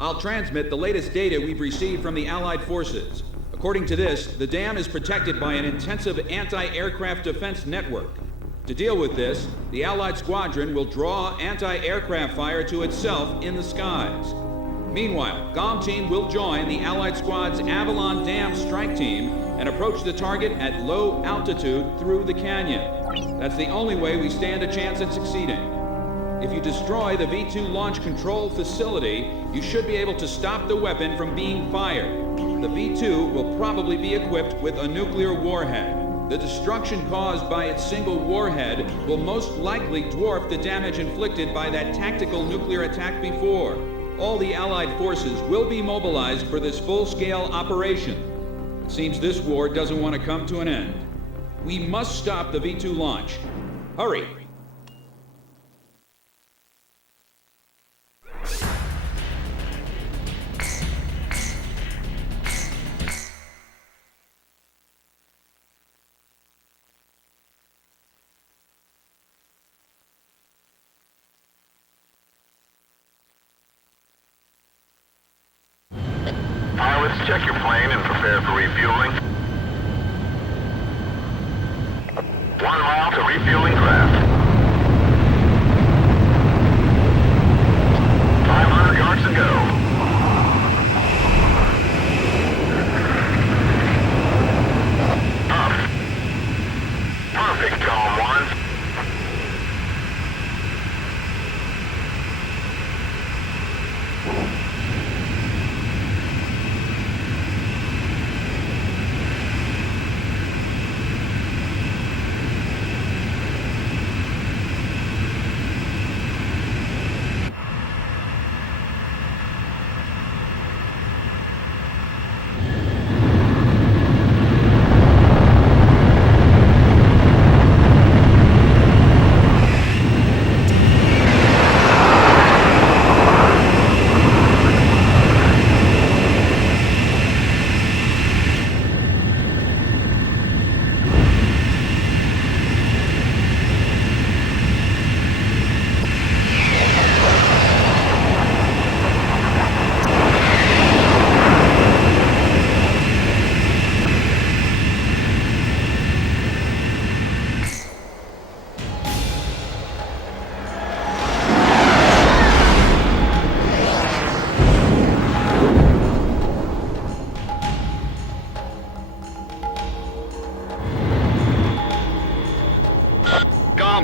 I'll transmit the latest data we've received from the Allied forces. According to this, the dam is protected by an intensive anti-aircraft defense network. To deal with this, the Allied squadron will draw anti-aircraft fire to itself in the skies. Meanwhile, GOM team will join the Allied squad's Avalon Dam strike team and approach the target at low altitude through the canyon. That's the only way we stand a chance at succeeding. If you destroy the V-2 launch control facility, you should be able to stop the weapon from being fired. The V-2 will probably be equipped with a nuclear warhead. The destruction caused by its single warhead will most likely dwarf the damage inflicted by that tactical nuclear attack before. All the Allied forces will be mobilized for this full-scale operation. It seems this war doesn't want to come to an end. We must stop the V-2 launch. Hurry! Pilots, check your plane and prepare for refueling. 1 mile to refueling craft. 500 yards to go. Up. Perfect, Column 1.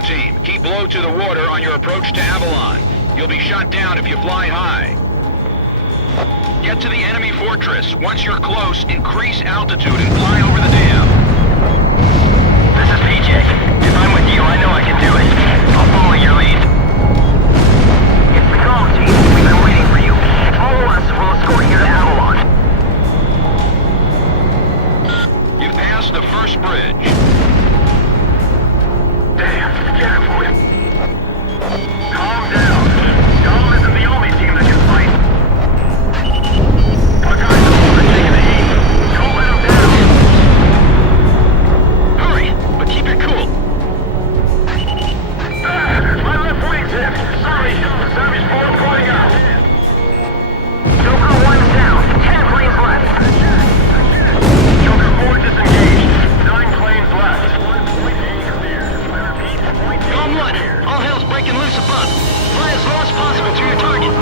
Team, keep low to the water on your approach to Avalon. You'll be shot down if you fly high. Get to the enemy fortress. Once you're close, increase altitude and fly over the dam. This is PJ. If I'm with you, I know I can do it. I'll follow your lead. It's the GOM team. We've been waiting for you. Follow us, we'll escort you to Avalon. You've passed the first bridge. Damn, careful. Calm down. GOM isn't the only team that can fight. Our guys are taking the heat. Don't let them down. Hurry, but keep it cool. My left wing's hit. Sorry, Sammy's forward pointing out. Joker 1's down. 10 planes left. Joker 4 disengaged. 9 planes left. Point A clear. I repeat, point A GOM 1, clear. all hell's breaking loose above. Fly as low as possible to your target.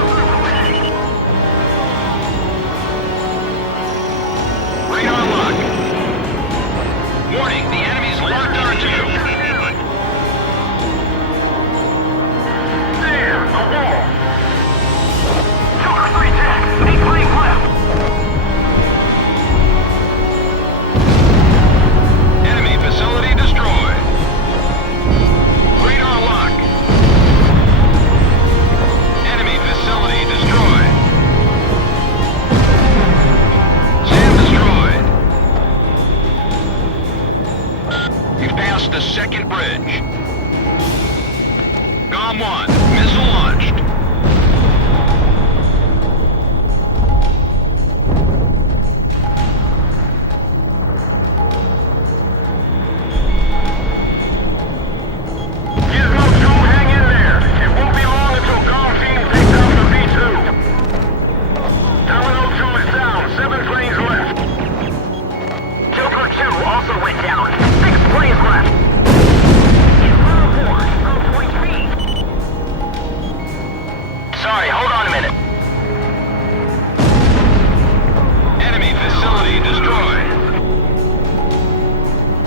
Radar lock. Warning, the enemy's locked onto you. Damn, a wall. Joker 3 dead. 8 planes left. Enemy facility destroyed. Radar lock. Enemy facility destroyed. SAM destroyed. You've passed the second bridge. GOM 1, missile launched. Gizmo 2, hang in there. It won't be long until GOM team takes out the V-2. also went down. 6 planes left. In 104, point B. Sorry, hold on a minute. Enemy facility destroyed.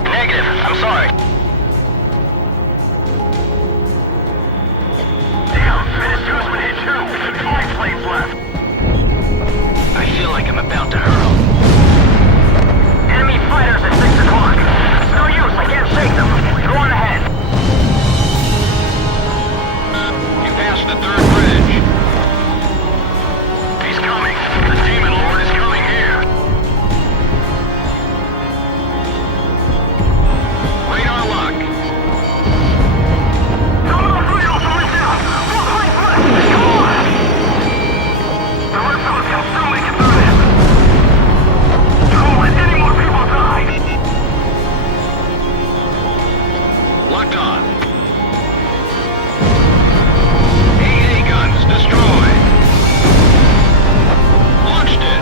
Negative, I'm sorry. Damn, Finish 2's been hit too. 5 planes left. I feel like I'm about to hurl. Enemy fighters at 6 o'clock. It's no use, I can't shake them. Go on ahead. You passed the 3rd bridge. He's coming. The Demon Lord is coming here. Radar lock. No, Bruno, someone's down. 4 planes left. Come on. The Reptiles can still make it through this. Don't let any more people die. Locked on. AA guns destroyed. Launched it.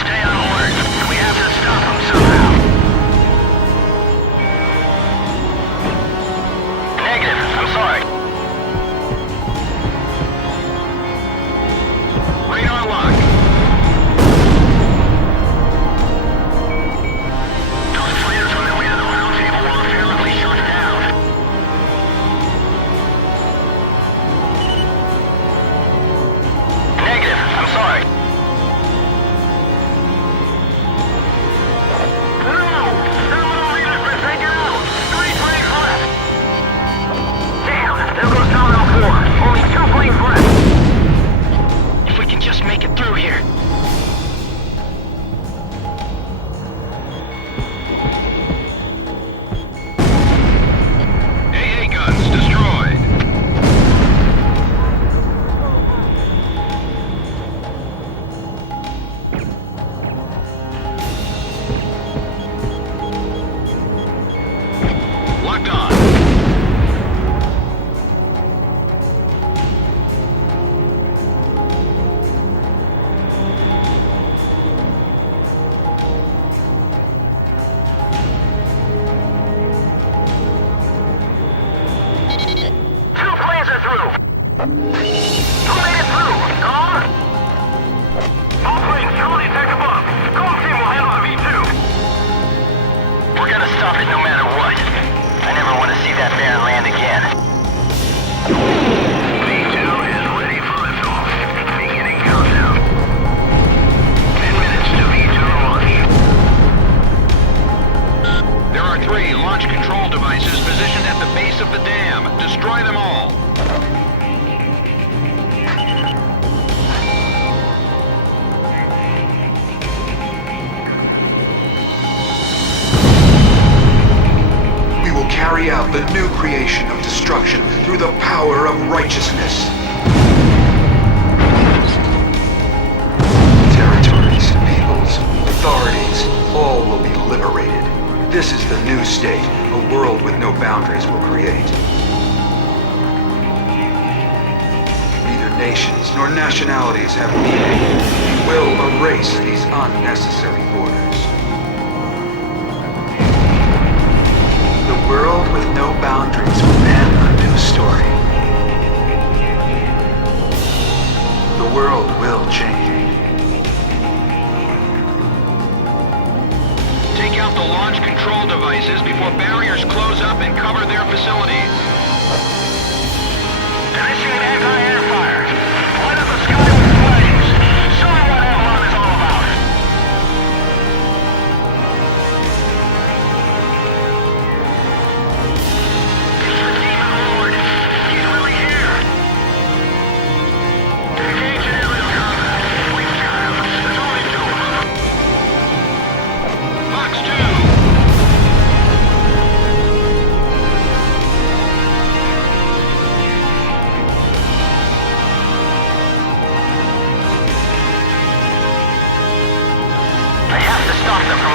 Stay on alert. We have to stop them somehow. Negative. I'm sorry. Radar lock. Those fighters on their way to the round table were apparently shot down. Negative. I'm sorry. No! Terminal leader's been taken out! 3 planes left! Damn! There goes Terminal 4. Only 2 planes left. If we can just make it through here. AA guns destroyed. Locked on. Two planes are through! Who made it through? Gone? All planes, currently attack above. Comm team will handle the V2. We're gonna stop it no matter what. I never want to see that bear land again. V2 is ready for liftoff. Beginning countdown. 10 minutes to V2 launch. There are 3 launch control devices positioned at the base of the dam. Destroy them all. We will carry out the new creation of destruction through the power of righteousness. Territories, peoples, authorities, all will be liberated. This is the new state a world with no boundaries will create. Neither nations nor nationalities have meaning. We will erase these unnecessary borders. The world with no boundaries will pen a new story. The world will change. Take out the launch control devices before barriers close up and cover their facilities. Initiate anti-air fire. Light up the sky with flames. Show me what Avalon is all about. It's the Demon Lord. He's really here. Engage in aerial combat. We've got him. There's only 2 of them. Fox 2.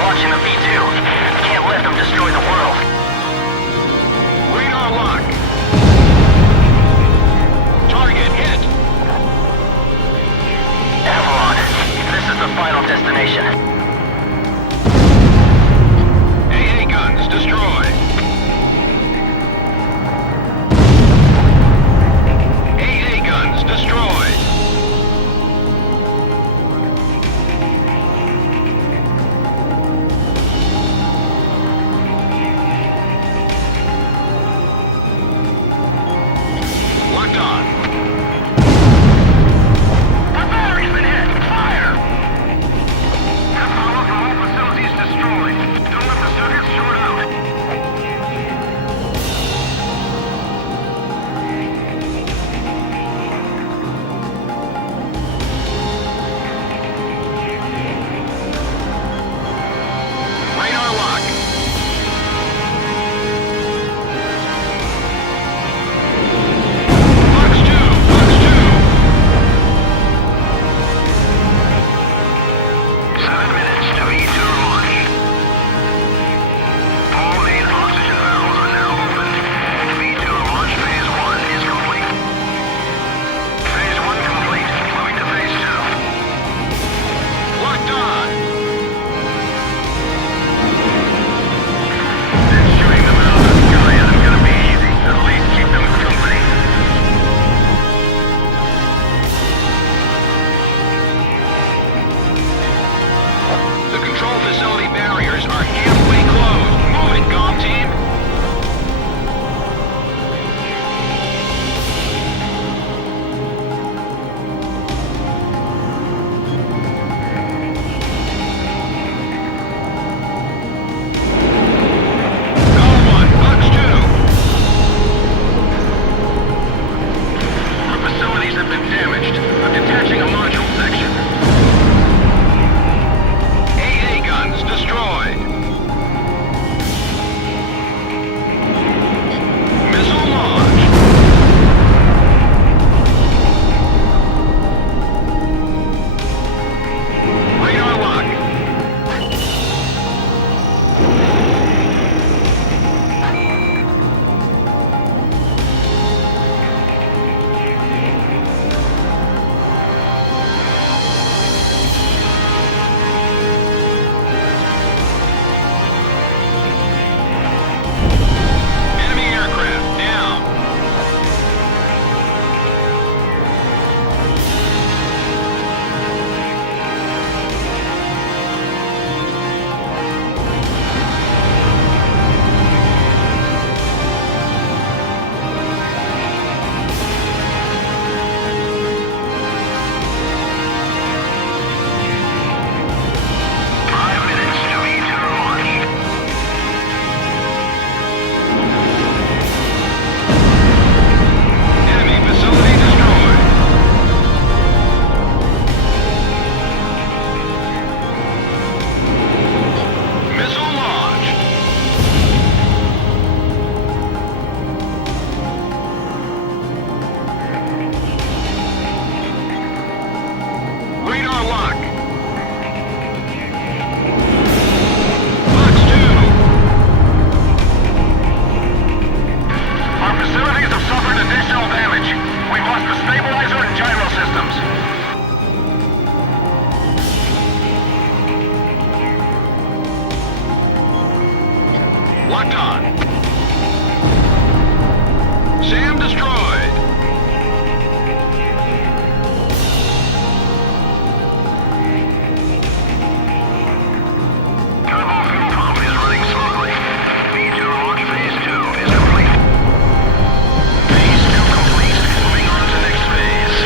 launching the V2. Can't let them destroy the world. Radar lock. Target hit. Avalon, this is the destination. AA guns destroyed. AA guns destroyed. Locked on. The battery's been hit! Fire! Have power from all facilities destroyed. Don't let the circuits short out. Radar lock. Box 2! Box 2! 7 minutes to E2 launch. All main oxygen valves are now open. V2 launch phase 1 is complete. Phase 1 complete. Moving to phase 2. Locked on! Then shooting them out of the sky isn't gonna be easy. At least keep them company. The control facility barriers are halfway closed. Move it, comm team! Call 1, Box 2. Our facilities have been damaged. I'm detaching a module section. AA guns destroyed. Missile launch. Radar lock. Enemy aircraft down. Five minutes to E2 launch. Enemy facility destroyed. Missile launch. Radar lock. Box 2. Our facilities have suffered additional damage. We've lost the stabilizer and gyro systems. Locked on. SAM destroyed. Turbo fuel pump is running smoothly. V2 launch phase 2 is complete. Phase 2 complete. Moving on to next phase.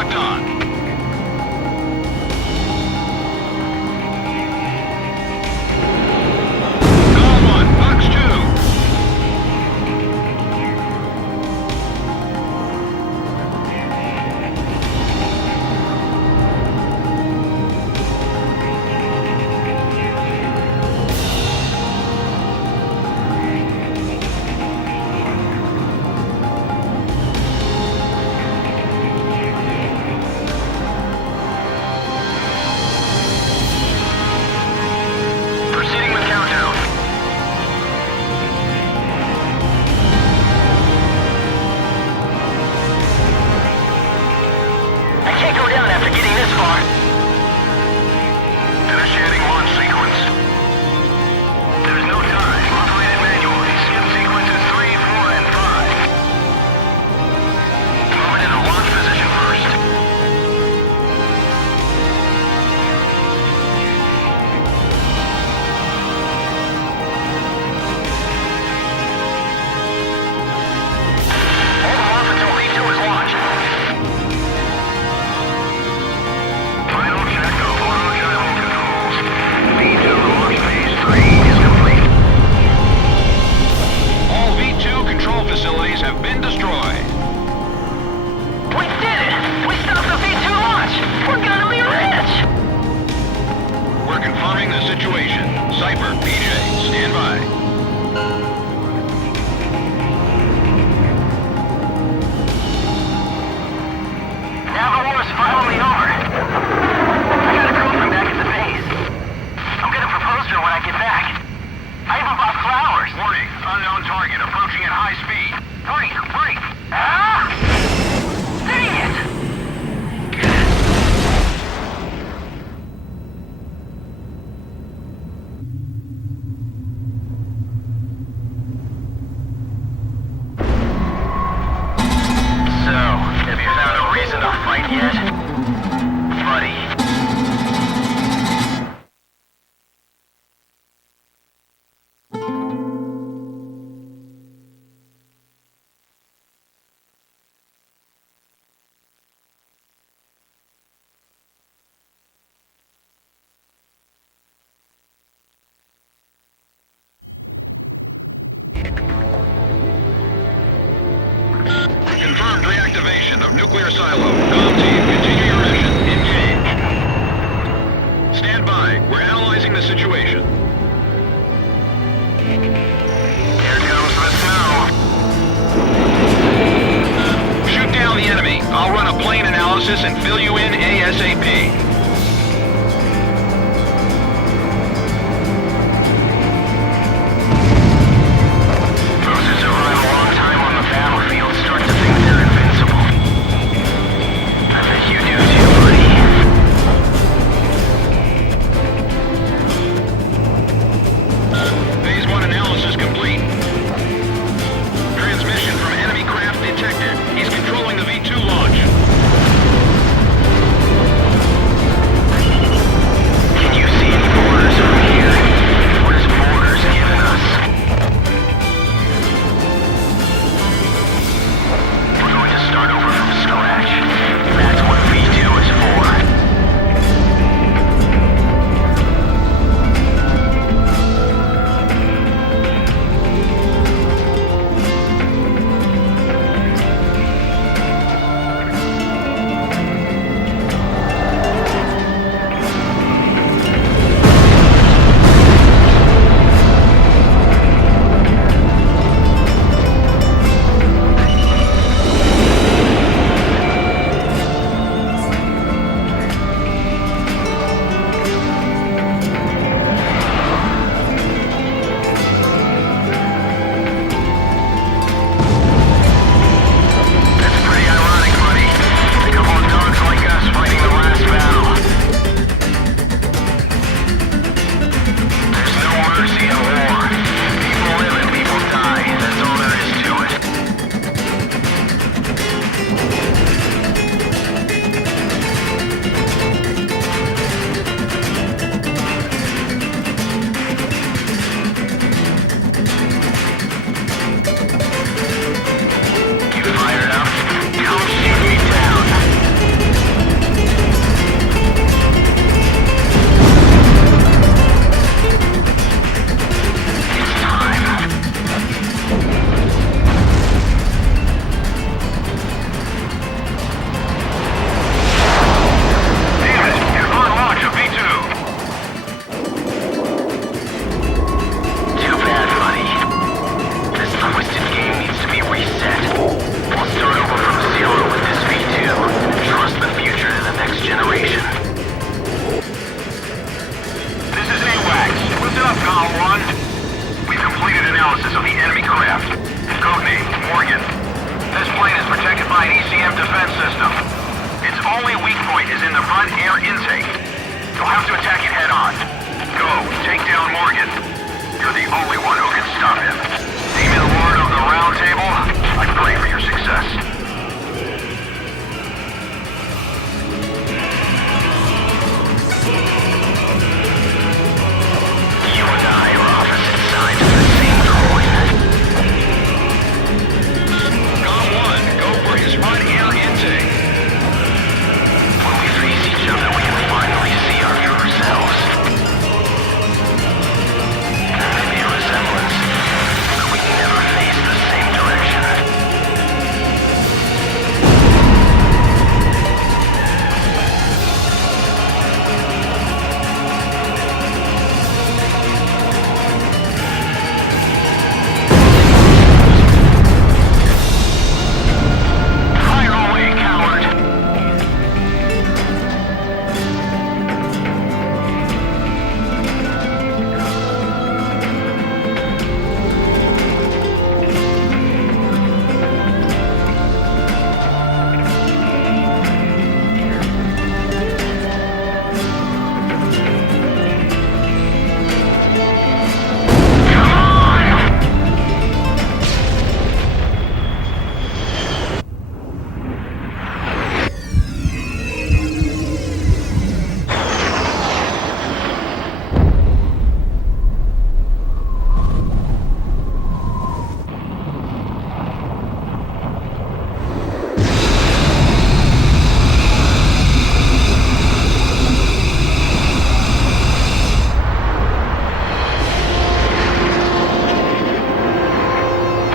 locked on. Call 1, Fox 2. Proceeding with countdown. I can't go down after getting this far. Initiating launch sequence. There's no time. Operate it manually. Skip sequences 3, 4, and 5. Move it into launch position first. Hold off until V2 is launched. Final check of auto gyro controls. V2 launch phase 3 is complete. All V2 control facilities have been destroyed. We did it! We stopped the V2 launch! We're gonna be rich! We're confirming the situation. Cypher, PJ, stand by. Navigator's follow me over. I got a girlfriend back at the base. I'm gonna propose to her when I get back. I even bought flowers. Warning, unknown target approaching at high speed. Hurry, hurry! Ah! Dang it! So, have you found a reason to fight yet? Buddy. Confirmed reactivation of nuclear silo. Com team, continue your mission. Engage. Stand by. We're analyzing the situation. Here comes the snow. Shoot down the enemy. I'll run a plane analysis and fill you in ASAP. Those who survive a long time on the battlefield start to think they're invincible. I bet you do too, buddy. Phase 1 analysis complete. Transmission from enemy craft detected. He's controlling the V2 launch. take down Morgan. You're the only one who can stop him. Name the word of the round table. I pray for your success. You and I are opposite sides of the same coin. COM 1, go for his front air intake. When we face each other, we can finally see our true selves. There may be a resemblance, but we can never face the same direction. Fire away, coward!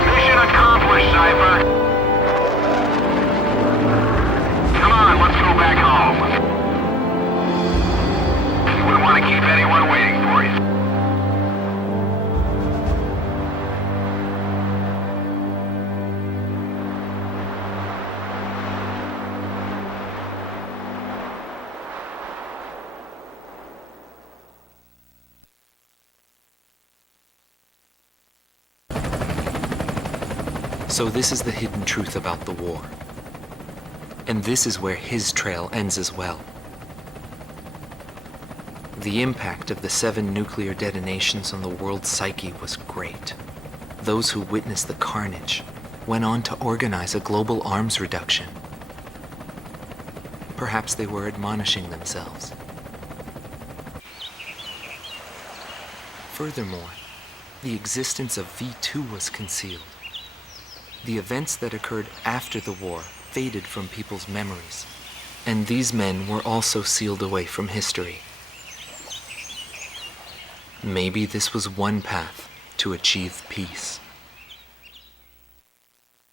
Mission accomplished, Cypher. Come on, let's go back home. Wouldn't want to keep anyone waiting for you. So this is the hidden truth about the war. And this is where his trail ends as well. The impact of the 7 nuclear detonations on the world's psyche was great. Those who witnessed the carnage went on to organize a global arms reduction. Perhaps they were admonishing themselves. Furthermore, the existence of V2 was concealed. The events that occurred after the war faded from people's memories, and these men were also sealed away from history. Maybe this was one path to achieve peace.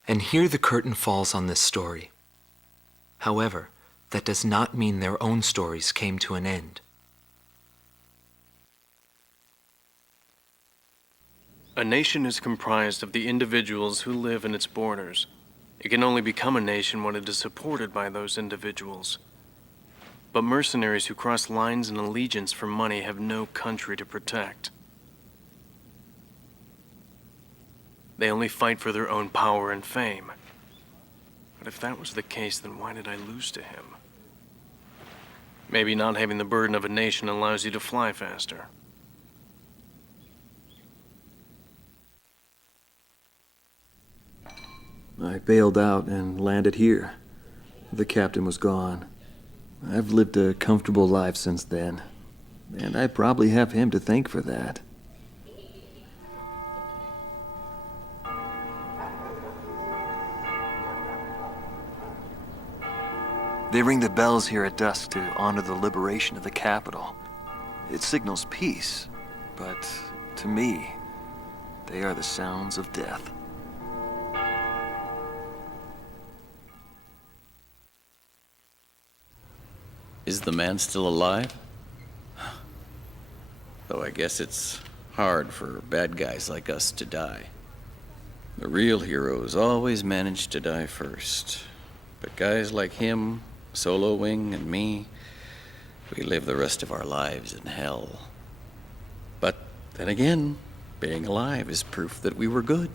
And here the curtain falls on this story. However, that does not mean their own stories came to an end. A nation is comprised of the individuals who live in its borders. It can only become a nation when it is supported by those individuals. But mercenaries who cross lines and allegiance for money have no country to protect. They only fight for their own power and fame. But if that was the case, then why did I lose to him? Maybe not having the burden of a nation allows you to fly faster. I bailed out and landed here. The captain was gone. I've lived a comfortable life since then, and I probably have him to thank for that. They ring the bells here at dusk to honor the liberation of the capital. It signals peace, but to me, they are the sounds of death. Is the man still alive? Though I guess it's hard for bad guys like us to die. The real heroes always manage to die first. But guys like him, Solo Wing, and me, we live the rest of our lives in hell. But then again, being alive is proof that we were good.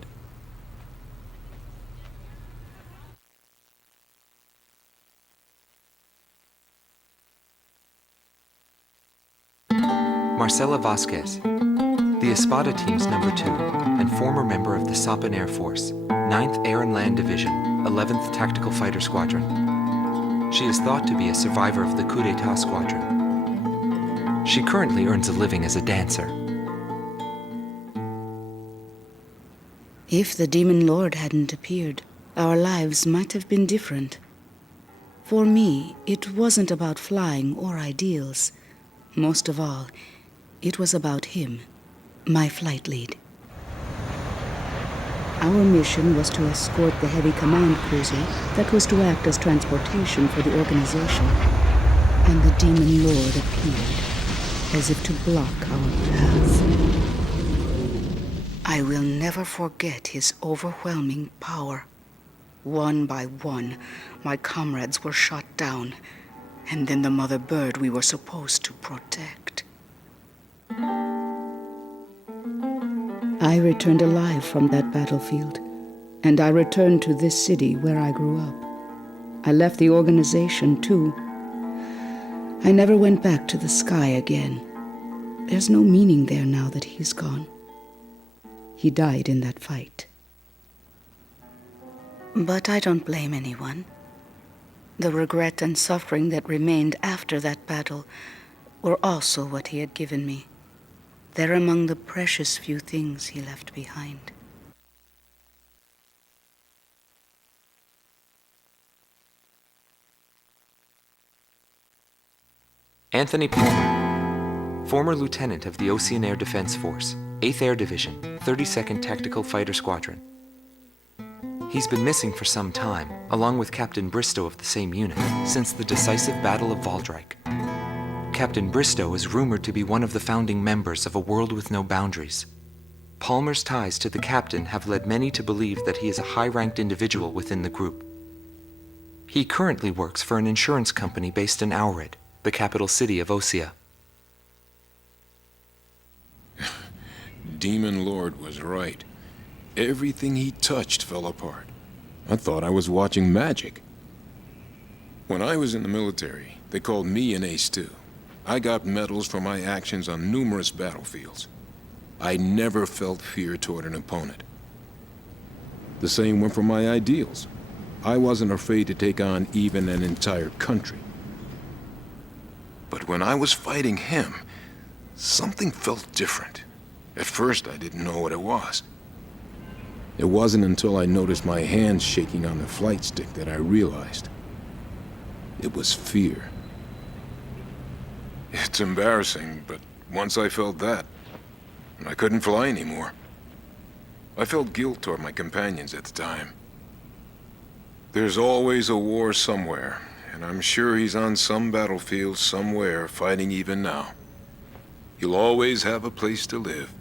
Marcela Vasquez, the Espada Team's number 2, and former member of the Sapan Air Force, 9th Air and Land Division, 11th Tactical Fighter Squadron. She is thought to be a survivor of the coup d'etat squadron. She currently earns a living as a dancer. If the Demon Lord hadn't appeared, our lives might have been different. For me, it wasn't about flying or ideals. Most of all, it was about him, my flight lead. Our mission was to escort the heavy command cruiser that was to act as transportation for the organization. And the Demon Lord appeared, as if to block our path. I will never forget his overwhelming power. One by one, my comrades were shot down, and then the mother bird we were supposed to protect. I returned alive from that battlefield, and I returned to this city where I grew up. I left the organization, too. I never went back to the sky again. There's no meaning there now that he's gone. He died in that fight. But I don't blame anyone. The regret and suffering that remained after that battle were also what he had given me. They're among the precious few things he left behind. Anthony Palmer, former lieutenant of the Ocean Air Defense Force, 8th Air Division, 32nd Tactical Fighter Squadron. He's been missing for some time, along with Captain Bristow of the same unit, since the decisive Battle of Valdreich. Captain Bristow is rumored to be one of the founding members of A World with No Boundaries. Palmer's ties to the captain have led many to believe that he is a high-ranked individual within the group. He currently works for an insurance company based in Aurid, the capital city of Osea. Demon Lord was right. Everything he touched fell apart. I thought I was watching magic. When I was in the military, they called me an ace too. I got medals for my actions on numerous battlefields. I never felt fear toward an opponent. The same went for my ideals. I wasn't afraid to take on even an entire country. But when I was fighting him, something felt different. At first, I didn't know what it was. It wasn't until I noticed my hands shaking on the flight stick that I realized. It was fear. It's embarrassing, but once I felt that, I couldn't fly anymore. I felt guilt toward my companions at the time. There's always a war somewhere, and I'm sure he's on some battlefield somewhere fighting even now. He'll always have a place to live.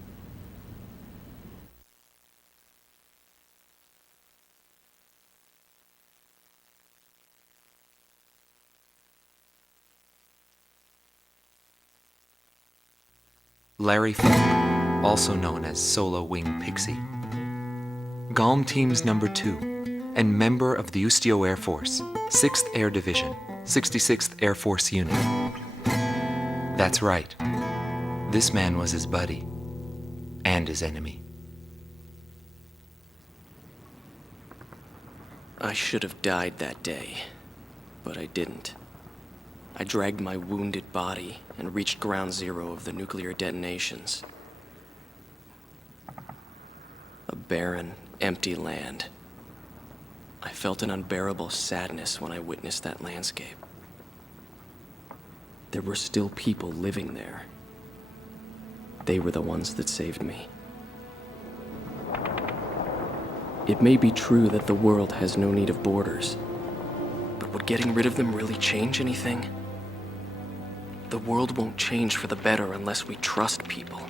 Larry Falk, also known as Solo Wing Pixie. GALM Team's number 2, and member of the Ustio Air Force, 6th Air Division, 66th Air Force Unit. That's right. This man was his buddy, and his enemy. I should have died that day, but I didn't. I dragged my wounded body and reached ground zero of the nuclear detonations. A barren, empty land. I felt an unbearable sadness when I witnessed that landscape. There were still people living there. They were the ones that saved me. It may be true that the world has no need of borders, but would getting rid of them really change anything? The world won't change for the better unless we trust people.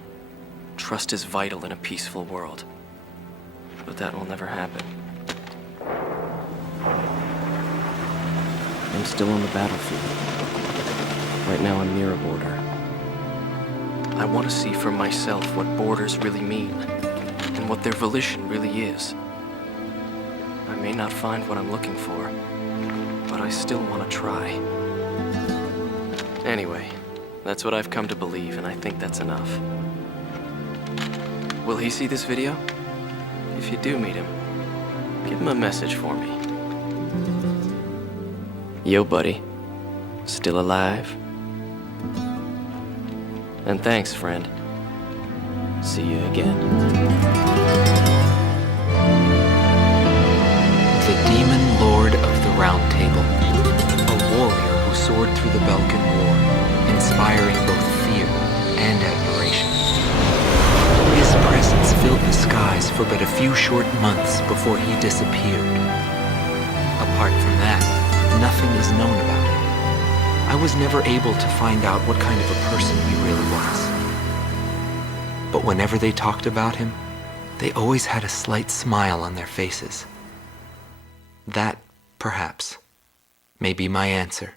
Trust is vital in a peaceful world. But that will never happen. I'm still on the battlefield. Right now I'm near a border. I want to see for myself what borders really mean, and what their volition really is. I may not find what I'm looking for, but I still want to try. Anyway, That's what I've come to believe, and I think that's enough. Will he see this video? If you do meet him, give him a message for me. Yo, buddy. Still alive? And thanks, friend. See you again. The Demon Lord of the Round Table. A warrior who soared through the Belkan War, inspiring both fear and admiration. His presence filled the skies for but a few short months before he disappeared. Apart from that, nothing is known about him. I was never able to find out what kind of a person he really was. But whenever they talked about him, they always had a slight smile on their faces. That, perhaps, may be my answer.